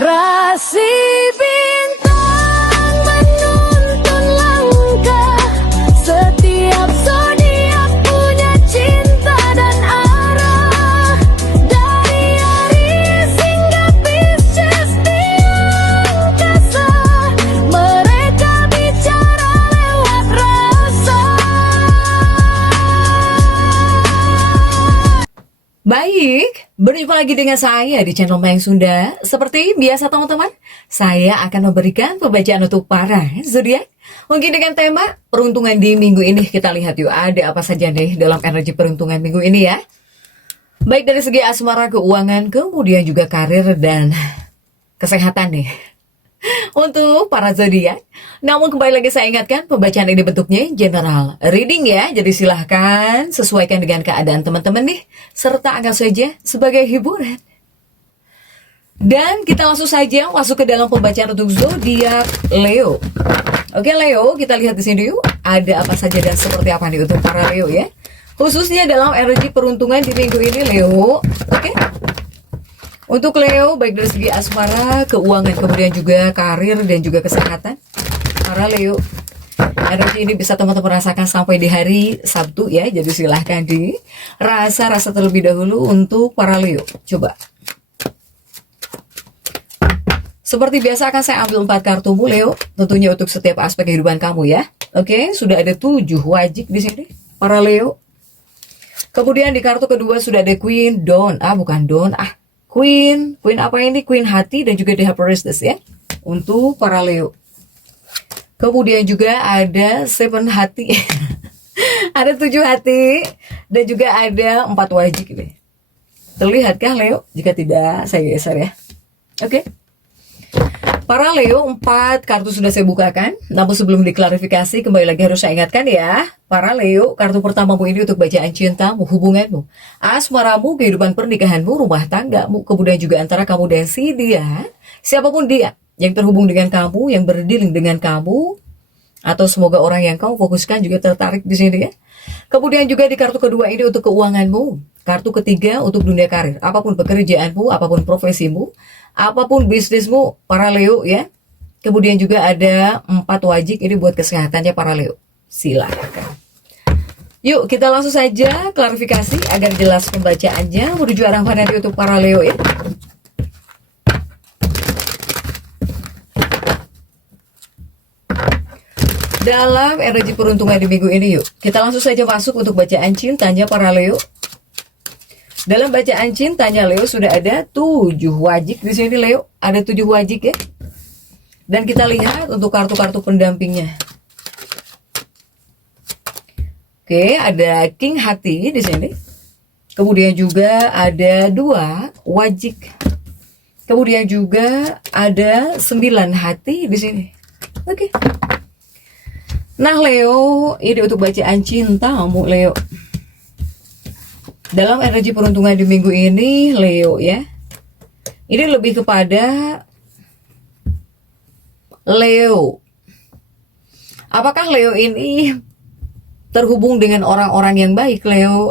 Rasi bintang menuntun langkah, setiap zodiak punya cinta dan arah. Dari Aries hingga Pisces di angkasa, mereka bicara lewat rasa. Baik, berjumpa lagi dengan saya di channel Mayang Sunda. Seperti biasa teman-teman, saya akan memberikan pembacaan untuk para zodiak. Mungkin dengan tema peruntungan di minggu ini, kita lihat yuk ada apa saja nih dalam energi peruntungan minggu ini ya. Baik dari segi asmara, keuangan, kemudian juga karir dan kesehatan nih. Untuk para zodiak. Namun kembali lagi saya ingatkan, pembacaan ini bentuknya general reading ya. Jadi silahkan sesuaikan dengan keadaan teman-teman nih, serta anggap saja sebagai hiburan. Dan kita langsung saja masuk ke dalam pembacaan untuk zodiak Leo. Oke Leo, kita lihat di sini yuk ada apa saja dan seperti apa nih untuk para Leo ya. Khususnya dalam energi peruntungan di minggu ini Leo. Oke. Untuk Leo, baik dari segi asmara, keuangan, kemudian juga karir dan juga kesehatan. Para Leo, energi ini bisa teman-teman rasakan sampai di hari Sabtu ya. Jadi silahkan dirasa terlebih dahulu untuk para Leo. Coba. Seperti biasa akan saya ambil 4 kartumu Leo. Tentunya untuk setiap aspek kehidupan kamu ya. Oke, sudah ada 7 wajik di sini. Para Leo. Kemudian di kartu kedua sudah ada Queen, Queen apa ini? Queen hati dan juga The Empress ya. Untuk para Leo. Kemudian juga ada 7 hati. Ada 7 hati dan juga ada 4 wajik ini. Terlihatkah Leo? Jika tidak, saya geser ya. Oke. Para Leo, 4 kartu sudah saya bukakan. Namun sebelum diklarifikasi, kembali lagi harus saya ingatkan ya. Para Leo, kartu pertamamu ini untuk bacaan cintamu, hubunganmu, asmaramu, kehidupan pernikahanmu, rumah tanggamu, kemudian juga antara kamu dan si dia, siapapun dia yang terhubung dengan kamu, yang berdealing dengan kamu, atau semoga orang yang kamu fokuskan juga tertarik di sini ya. Kemudian juga di kartu kedua ini untuk keuanganmu, kartu ketiga untuk dunia karir, apapun pekerjaanmu, apapun profesimu, apapun bisnismu para Leo ya. Kemudian juga ada 4 wajik ini buat kesehatannya para Leo. Silakan. Yuk kita langsung saja klarifikasi agar jelas pembacaannya menuju arah mana untuk para Leo ya. Dalam energi peruntungan di minggu ini yuk, kita langsung saja masuk untuk bacaan cintanya para Leo. Dalam bacaan cintanya Leo sudah ada 7 wajik di sini Leo, ada 7 wajik ya. Dan kita lihat untuk kartu-kartu pendampingnya. Oke, ada King hati di sini. Kemudian juga ada 2 wajik. Kemudian juga ada 9 hati di sini. Oke. Nah Leo, ini untuk bacaan cintamu Leo. Dalam energi peruntungan di minggu ini Leo ya. Ini lebih kepada Leo. Apakah Leo ini terhubung dengan orang-orang yang baik Leo?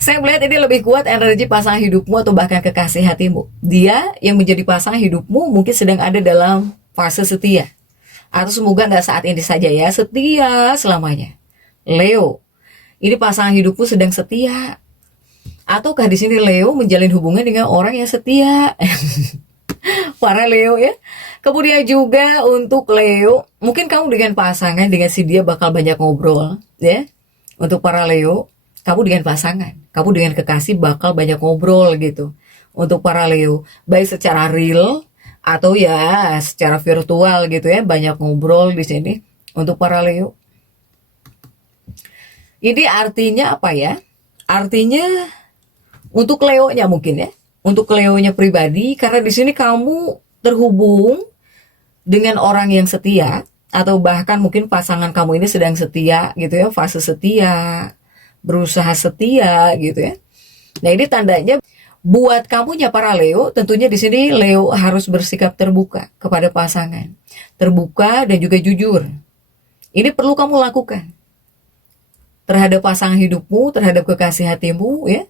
Saya melihat ini lebih kuat energi pasangan hidupmu atau bahkan kekasih hatimu. Dia yang menjadi pasangan hidupmu mungkin sedang ada dalam fase setia. Atau semoga nggak saat ini saja ya, setia selamanya. Leo, ini pasangan hidupmu sedang setia. Ataukah di sini Leo menjalin hubungan dengan orang yang setia? Para Leo ya. Kemudian juga untuk Leo, mungkin kamu dengan pasangan, dengan si dia bakal banyak ngobrol ya. Untuk para Leo, kamu dengan pasangan, kamu dengan kekasih bakal banyak ngobrol gitu. Untuk para Leo, baik secara real atau ya secara virtual gitu ya, banyak ngobrol di sini. Untuk para Leo, ini artinya apa ya? Artinya untuk Leo-nya mungkin ya, untuk Leo-nya pribadi, karena di sini kamu terhubung dengan orang yang setia, atau bahkan mungkin pasangan kamu ini sedang setia gitu ya, fase setia, berusaha setia gitu ya. Nah ini tandanya buat kamunya para Leo, tentunya di sini Leo harus bersikap terbuka kepada pasangan, terbuka dan juga jujur. Ini perlu kamu lakukan terhadap pasangan hidupmu, terhadap kekasih hatimu ya.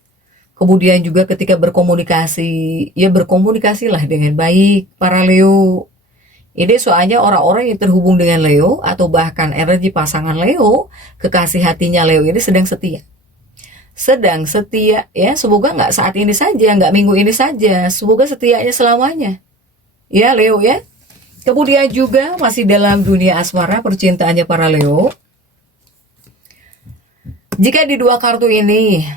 Kemudian juga ketika berkomunikasi, ya berkomunikasilah dengan baik para Leo. Ini soalnya orang-orang yang terhubung dengan Leo atau bahkan energi pasangan Leo, kekasih hatinya Leo ini sedang setia. Sedang setia ya, semoga nggak saat ini saja, nggak minggu ini saja, semoga setianya selamanya. Ya Leo ya. Kemudian juga masih dalam dunia asmara percintaannya para Leo. Jika di dua kartu ini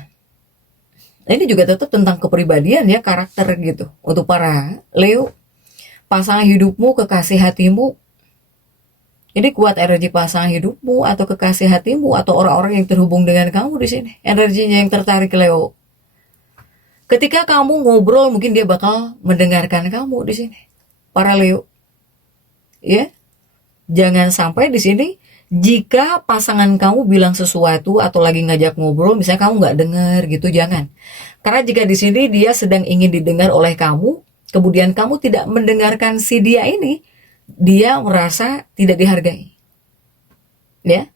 juga tetap tentang kepribadian ya, karakter gitu. Untuk para Leo, pasangan hidupmu, kekasih hatimu, ini kuat energi pasangan hidupmu atau kekasih hatimu atau orang-orang yang terhubung dengan kamu di sini. Energinya yang tertarik Leo. Ketika kamu ngobrol, mungkin dia bakal mendengarkan kamu di sini. Para Leo. Ya. Jangan sampai di sini jika pasangan kamu bilang sesuatu atau lagi ngajak ngobrol, misalnya kamu nggak dengar gitu, jangan. Karena jika di sini dia sedang ingin didengar oleh kamu, kemudian kamu tidak mendengarkan si dia ini, dia merasa tidak dihargai. Ya,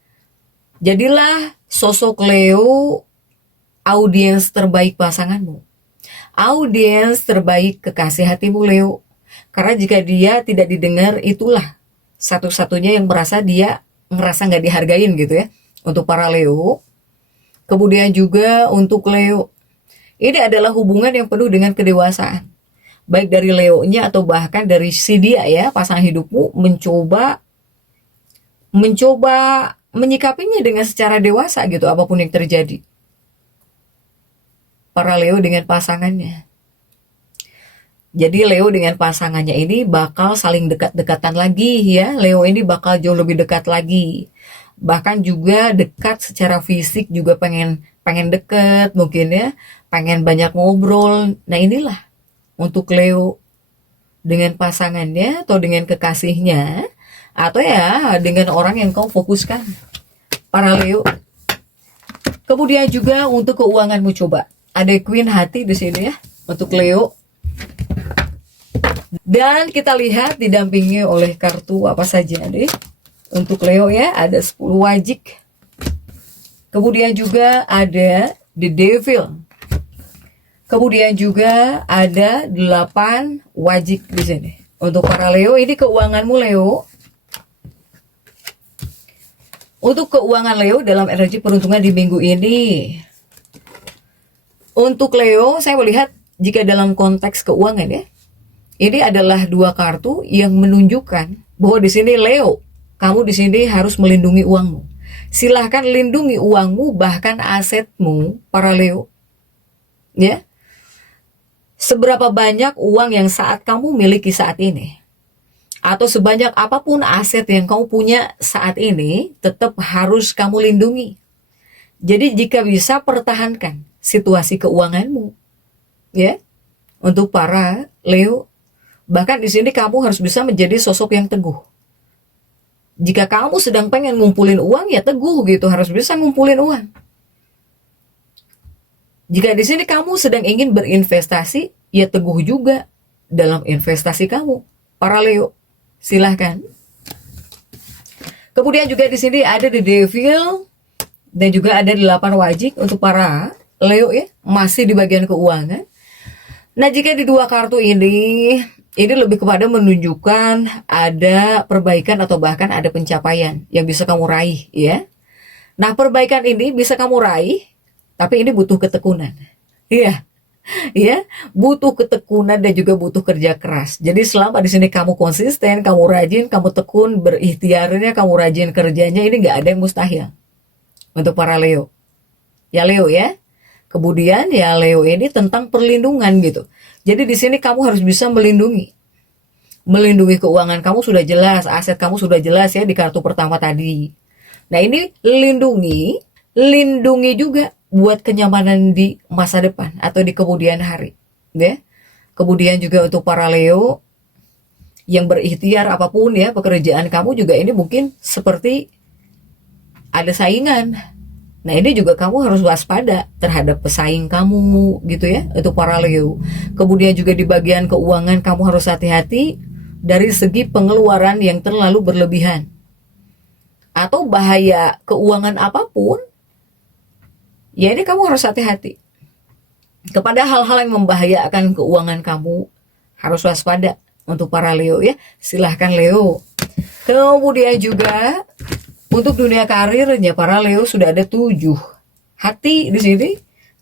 jadilah sosok Leo audiens terbaik pasanganmu, audiens terbaik kekasih hatimu Leo. Karena jika dia tidak didengar, itulah satu-satunya yang merasa dia ngerasa nggak dihargain gitu ya. Untuk para Leo. Kemudian juga untuk Leo, ini adalah hubungan yang penuh dengan kedewasaan. Baik dari Leo-nya atau bahkan dari si dia ya, pasangan hidupmu mencoba menyikapinya dengan secara dewasa gitu, apapun yang terjadi. Para Leo dengan pasangannya. Jadi Leo dengan pasangannya ini bakal saling dekat-dekatan lagi ya. Leo ini bakal jauh lebih dekat lagi. Bahkan juga dekat secara fisik, juga pengen dekat mungkin ya. Pengen banyak ngobrol. Nah inilah untuk Leo dengan pasangannya atau dengan kekasihnya. Atau ya dengan orang yang kau fokuskan. Para Leo. Kemudian juga untuk keuanganmu coba. Ada Queen hati di sini ya. Untuk Leo. Dan kita lihat didampingi oleh kartu apa saja deh. Untuk Leo ya, ada 10 wajik. Kemudian juga ada The Devil. Kemudian juga ada 8 wajik di sini. Untuk para Leo, ini keuanganmu Leo. Untuk keuangan Leo dalam energi peruntungan di minggu ini. Untuk Leo, saya melihat jika dalam konteks keuangan ya, ini adalah 2 kartu yang menunjukkan bahwa di sini Leo, kamu di sini harus melindungi uangmu. Silahkan lindungi uangmu, bahkan asetmu, para Leo. Ya, seberapa banyak uang yang saat kamu miliki saat ini, atau sebanyak apapun aset yang kamu punya saat ini, tetap harus kamu lindungi. Jadi jika bisa pertahankan situasi keuanganmu, ya, untuk para Leo. Bahkan di sini kamu harus bisa menjadi sosok yang teguh. Jika kamu sedang pengen ngumpulin uang, ya teguh gitu, harus bisa ngumpulin uang. Jika di sini kamu sedang ingin berinvestasi, ya teguh juga dalam investasi kamu. Para Leo, silahkan. Kemudian juga di sini ada The Devil dan juga ada 8 wajik untuk para Leo ya, masih di bagian keuangan. Nah, jika di 2 kartu ini lebih kepada menunjukkan ada perbaikan atau bahkan ada pencapaian yang bisa kamu raih ya. Nah, perbaikan ini bisa kamu raih, tapi ini butuh ketekunan. Iya. Ya, butuh ketekunan dan juga butuh kerja keras. Jadi selama di sini kamu konsisten, kamu rajin, kamu tekun berikhtiarnya, kamu rajin kerjanya, ini nggak ada yang mustahil untuk para Leo. Ya Leo ya. Kemudian ya Leo ini tentang perlindungan gitu. Jadi di sini kamu harus bisa melindungi keuangan kamu sudah jelas, aset kamu sudah jelas ya di kartu pertama tadi. Nah ini lindungi juga buat kenyamanan di masa depan atau di kemudian hari. Ya. Kemudian juga untuk para Leo yang berikhtiar apapun ya pekerjaan kamu juga ini mungkin seperti ada saingan. Nah ini juga kamu harus waspada terhadap pesaing kamu gitu ya, untuk para Leo. Kemudian juga di bagian keuangan kamu harus hati-hati dari segi pengeluaran yang terlalu berlebihan. Atau bahaya keuangan apapun, ya ini kamu harus hati-hati. kepada hal-hal yang membahayakan keuangan kamu, harus waspada untuk para Leo ya. Silahkan Leo. Kemudian juga untuk dunia karirnya para Leo sudah ada 7 hati di sini.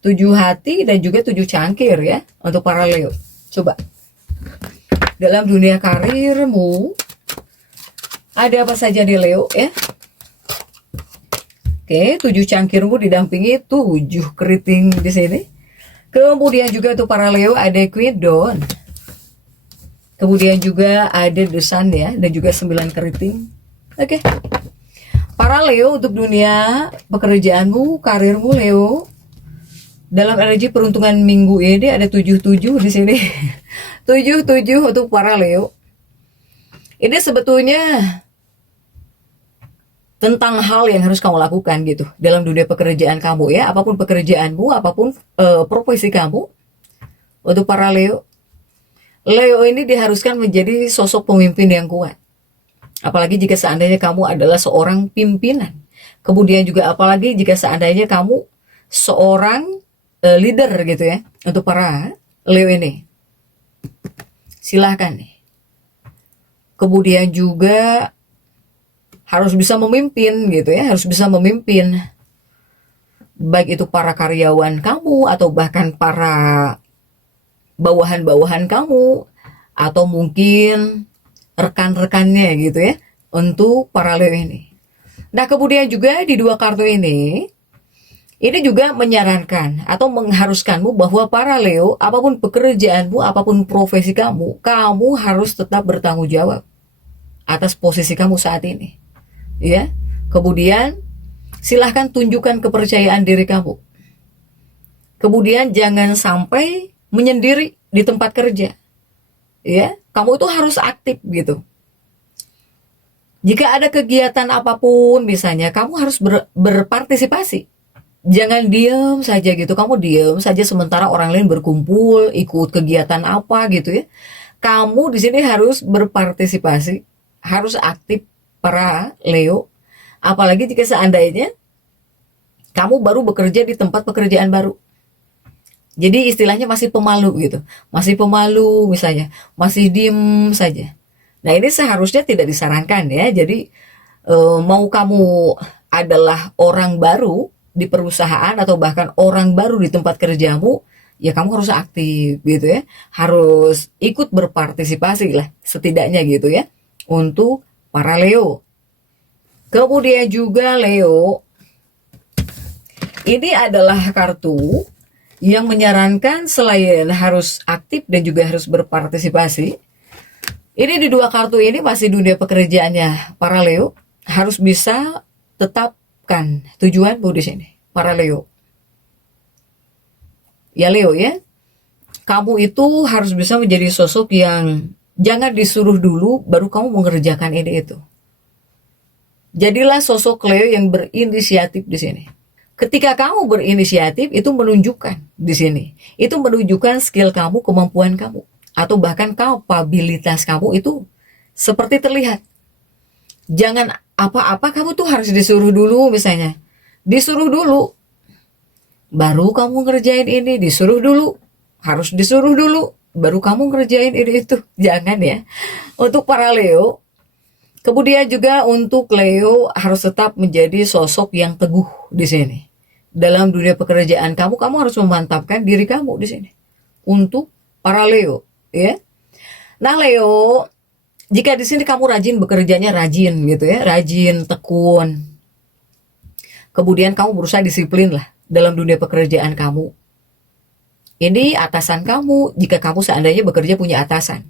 7 hati dan juga 7 cangkir ya untuk para Leo. Coba. Dalam dunia karirmu ada apa saja nih Leo ya? Oke, 7 cangkirmu didampingi 7 keriting di sini. Kemudian juga untuk para Leo ada Queen Dawn. Kemudian juga ada The Sun ya, dan juga 9 keriting. Oke. Para Leo untuk dunia pekerjaanmu, karirmu Leo. Dalam energi peruntungan minggu ini ada 77 di sini. 77 untuk para Leo. Ini sebetulnya tentang hal yang harus kamu lakukan gitu dalam dunia pekerjaan kamu ya, apapun pekerjaanmu, apapun profesi kamu. Untuk para Leo, Leo ini diharuskan menjadi sosok pemimpin yang kuat. Apalagi jika seandainya kamu adalah seorang pimpinan. Kemudian juga apalagi jika seandainya kamu seorang leader gitu ya. Untuk para Leo ini, silahkan nih. Kemudian juga harus bisa memimpin gitu ya, harus bisa memimpin. Baik itu para karyawan kamu atau bahkan para bawahan-bawahan kamu atau mungkin rekan-rekannya gitu ya untuk para Leo ini. Nah, kemudian juga di 2 kartu ini juga menyarankan atau mengharuskanmu bahwa para Leo, apapun pekerjaanmu, apapun profesi kamu, kamu harus tetap bertanggung jawab atas posisi kamu saat ini. Ya. Kemudian silahkan tunjukkan kepercayaan diri kamu. Kemudian jangan sampai menyendiri di tempat kerja. Ya, kamu itu harus aktif gitu. Jika ada kegiatan apapun misalnya, kamu harus berpartisipasi. Jangan diam saja gitu. Kamu diam saja sementara orang lain berkumpul, ikut kegiatan apa gitu ya. Kamu di sini harus berpartisipasi, harus aktif para Leo. Apalagi jika seandainya kamu baru bekerja di tempat pekerjaan baru. Jadi istilahnya masih pemalu gitu. Masih pemalu misalnya, masih diem saja. Nah, ini seharusnya tidak disarankan ya. Jadi mau kamu adalah orang baru di perusahaan atau bahkan orang baru di tempat kerjamu, ya kamu harus aktif gitu ya. Harus ikut berpartisipasi lah setidaknya gitu ya untuk para Leo. Kemudian juga Leo, ini adalah kartu yang menyarankan selain harus aktif dan juga harus berpartisipasi. Ini di 2 kartu ini masih dunia pekerjaannya para Leo, harus bisa tetapkan tujuanmu di sini para Leo. Ya Leo ya, kamu itu harus bisa menjadi sosok yang jangan disuruh dulu baru kamu mengerjakan ini itu. Jadilah sosok Leo yang berinisiatif di sini. Ketika kamu berinisiatif, itu menunjukkan di sini. Itu menunjukkan skill kamu, kemampuan kamu, atau bahkan kapabilitas kamu itu seperti terlihat. Jangan apa-apa kamu tuh harus disuruh dulu misalnya. Disuruh dulu. Baru kamu ngerjain ini, disuruh dulu. Harus disuruh dulu. Baru kamu ngerjain ini itu. Jangan ya. Untuk para Leo, kemudian juga untuk Leo harus tetap menjadi sosok yang teguh di sini. Dalam dunia pekerjaan kamu, kamu harus memantapkan diri kamu di sini. Untuk para Leo, ya. Nah, Leo, jika di sini kamu rajin bekerjanya rajin gitu ya, rajin, tekun. Kemudian kamu berusaha disiplin lah dalam dunia pekerjaan kamu. Ini atasan kamu, jika kamu seandainya bekerja punya atasan.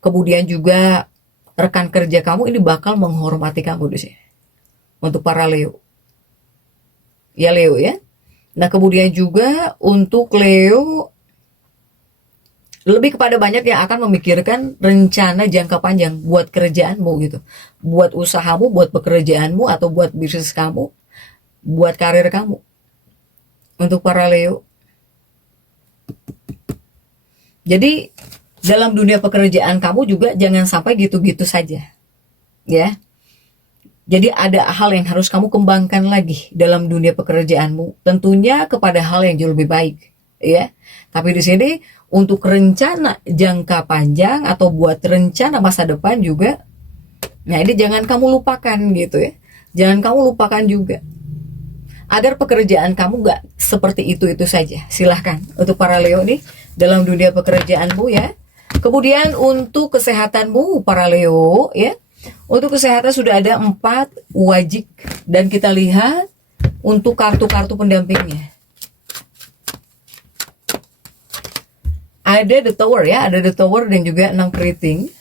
Kemudian juga rekan kerja kamu ini bakal menghormati kamu di sini. Untuk para Leo. Ya Leo ya. Nah, kemudian juga untuk Leo lebih kepada banyak yang akan memikirkan rencana jangka panjang buat kerjaanmu gitu. Buat usahamu, buat pekerjaanmu atau buat bisnis kamu, buat karir kamu. Untuk para Leo. Jadi dalam dunia pekerjaan kamu juga jangan sampai gitu-gitu saja. Ya. Jadi ada hal yang harus kamu kembangkan lagi dalam dunia pekerjaanmu. Tentunya kepada hal yang jauh lebih baik. ya. Tapi di sini untuk rencana jangka panjang atau buat rencana masa depan juga, nah ini jangan kamu lupakan gitu ya. Jangan kamu lupakan juga. Agar pekerjaan kamu gak seperti itu saja. Silahkan untuk para Leo nih dalam dunia pekerjaanmu ya. Kemudian untuk kesehatanmu para Leo ya. Untuk kesehatan sudah ada 4 wajik. Dan kita lihat untuk kartu-kartu pendampingnya. Ada The Tower ya, ada The Tower dan juga 6 keriting.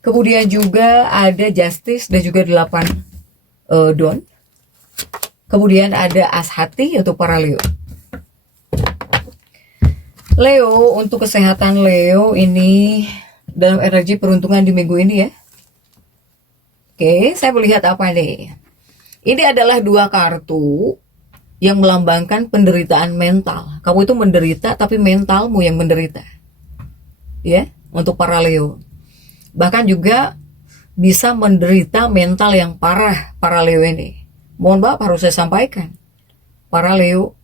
Kemudian juga ada Justice dan juga 8 Don. Kemudian ada As Hati untuk para Leo. Leo, untuk kesehatan Leo ini dalam energi peruntungan di minggu ini ya. Oke, saya melihat apa nih? Ini adalah 2 kartu yang melambangkan penderitaan mental. Kamu itu menderita tapi mentalmu yang menderita. Ya, untuk para Leo. Bahkan juga bisa menderita mental yang parah para Leo ini. Mohon maaf harus saya sampaikan. Para Leo,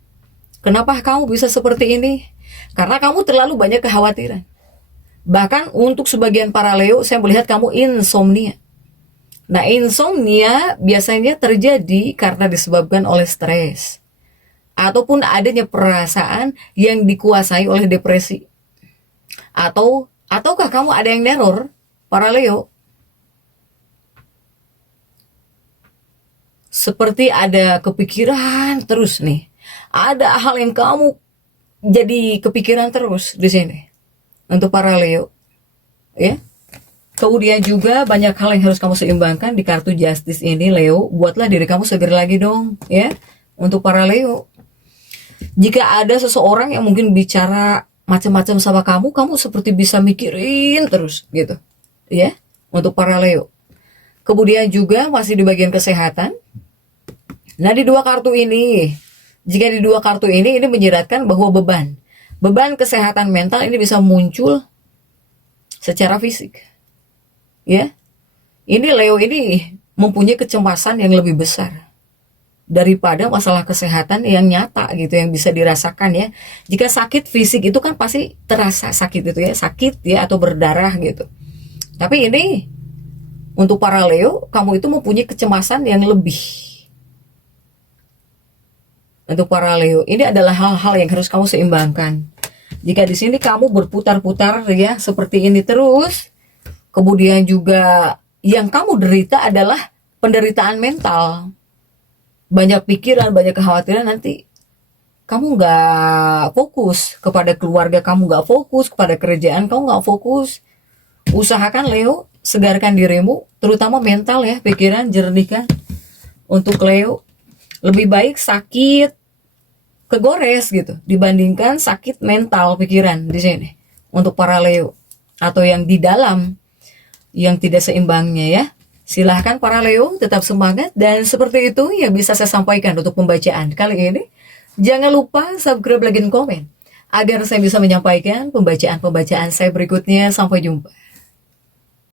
kenapa kamu bisa seperti ini? Karena kamu terlalu banyak kekhawatiran. Bahkan untuk sebagian para Leo, saya melihat kamu insomnia. Nah, insomnia biasanya terjadi karena disebabkan oleh stres. Ataupun adanya perasaan yang dikuasai oleh depresi. Ataukah kamu ada yang neror, para Leo? Seperti ada kepikiran terus nih. Ada hal yang kamu jadi kepikiran terus di sini. Untuk para Leo. Ya. Kemudian juga banyak hal yang harus kamu seimbangkan di kartu Justice ini, Leo. Buatlah diri kamu seger lagi dong, ya. Untuk para Leo. Jika ada seseorang yang mungkin bicara macam-macam sama kamu seperti bisa mikirin terus gitu. Ya. Untuk para Leo. Kemudian juga masih di bagian kesehatan. Nah, di 2 kartu ini, jika di 2 kartu ini menyiratkan bahwa beban kesehatan mental ini bisa muncul secara fisik. Ya. Ini Leo ini mempunyai kecemasan yang lebih besar daripada masalah kesehatan yang nyata gitu, yang bisa dirasakan ya. Jika sakit fisik itu kan pasti terasa sakit itu ya, sakit ya atau berdarah gitu. Tapi ini untuk para Leo, kamu itu mempunyai kecemasan yang lebih. Untuk para Leo, ini adalah hal-hal yang harus kamu seimbangkan. Jika di sini kamu berputar-putar ya seperti ini terus, kemudian juga yang kamu derita adalah penderitaan mental. Banyak pikiran, banyak kekhawatiran, nanti kamu nggak fokus kepada keluarga, kamu nggak fokus kepada kerjaan, kamu nggak fokus. Usahakan Leo, segarkan dirimu, terutama mental ya, pikiran, jernihkan. Untuk Leo, lebih baik sakit kegores gitu dibandingkan sakit mental pikiran di sini. Untuk para Leo atau yang di dalam yang tidak seimbangnya ya. Silahkan para Leo tetap semangat, dan seperti itu yang bisa saya sampaikan untuk pembacaan kali ini. Jangan lupa subscribe, like, dan komen agar saya bisa menyampaikan pembacaan-pembacaan saya berikutnya. Sampai jumpa.